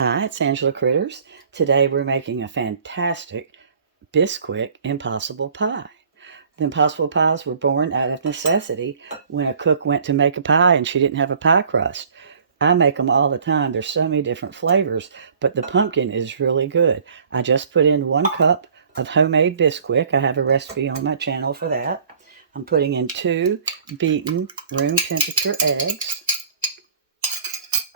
Hi, it's Angela Critters. Today we're making a fantastic Bisquick Impossible Pie. The Impossible Pies were born out of necessity when a cook went to make a pie and she didn't have a pie crust. I make them all the time. There's so many different flavors, but the pumpkin is really good. I just put in 1 cup of homemade Bisquick. I have a recipe on my channel for that. I'm putting in 2 beaten room temperature eggs.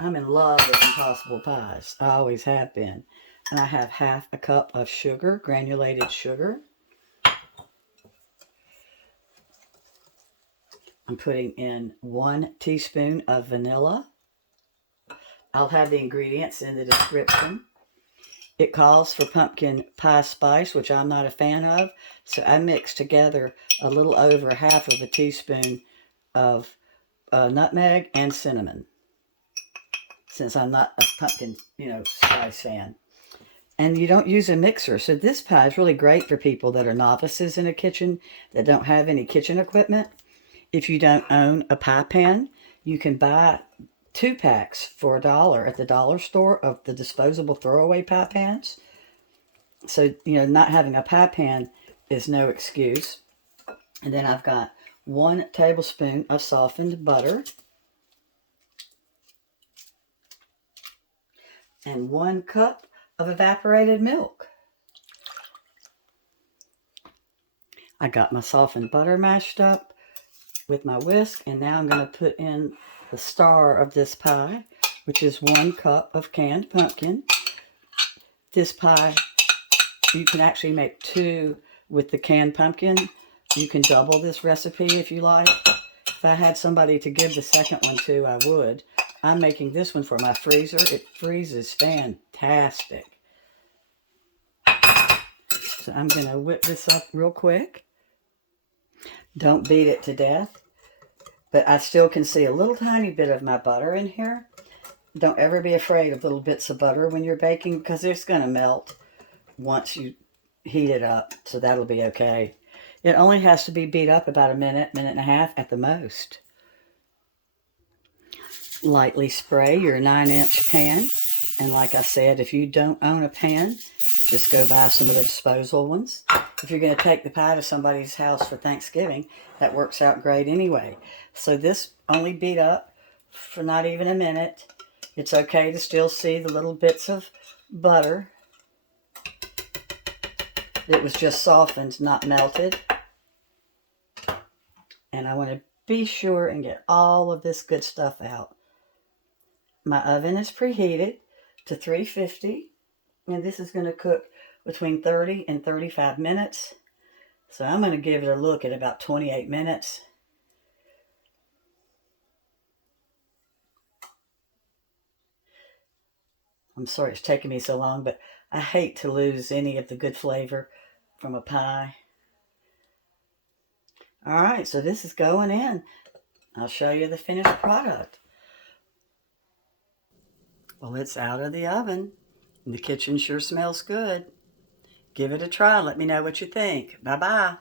I'm in love with Impossible Pies. I always have been. And I have half a cup of sugar, granulated sugar. I'm putting in 1 teaspoon of vanilla. I'll have the ingredients in the description. It calls for pumpkin pie spice, which I'm not a fan of. So I mixed together a little over half of a teaspoon of nutmeg and cinnamon, since I'm not a pumpkin, spice fan. And you don't use a mixer. So this pie is really great for people that are novices in a kitchen, that don't have any kitchen equipment. If you don't own a pie pan, you can buy 2 packs for $1 at the dollar store of the disposable throwaway pie pans. So, not having a pie pan is no excuse. And then I've got 1 tablespoon of softened butter and 1 cup of evaporated milk. I got my softened butter mashed up with my whisk, and now I'm going to put in the star of this pie, which is 1 cup of canned pumpkin. This pie, you can actually make 2 with the canned pumpkin. You can double this recipe if you like. If I had somebody to give the second one to, I would. I'm making this one for my freezer. It freezes fantastic. So I'm going to whip this up real quick. Don't beat it to death. But I still can see a little tiny bit of my butter in here. Don't ever be afraid of little bits of butter when you're baking, because it's going to melt once you heat it up. So that'll be okay. It only has to be beat up about a minute, minute and a half at the most. Lightly spray your 9-inch pan. And like I said, if you don't own a pan, just go buy some of the disposal ones. If you're going to take the pie to somebody's house for Thanksgiving, that works out great anyway. So this only beat up for not even a minute. It's okay to still see the little bits of butter. It was just softened, not melted. And I want to be sure and get all of this good stuff out. My oven is preheated to 350, and this is going to cook between 30 and 35 minutes. So I'm going to give it a look at about 28 minutes. I'm sorry it's taking me so long, but I hate to lose any of the good flavor from a pie. All right, so this is going in. I'll show you the finished product. Well, it's out of the oven. The kitchen sure smells good. Give it a try. Let me know what you think. Bye-bye.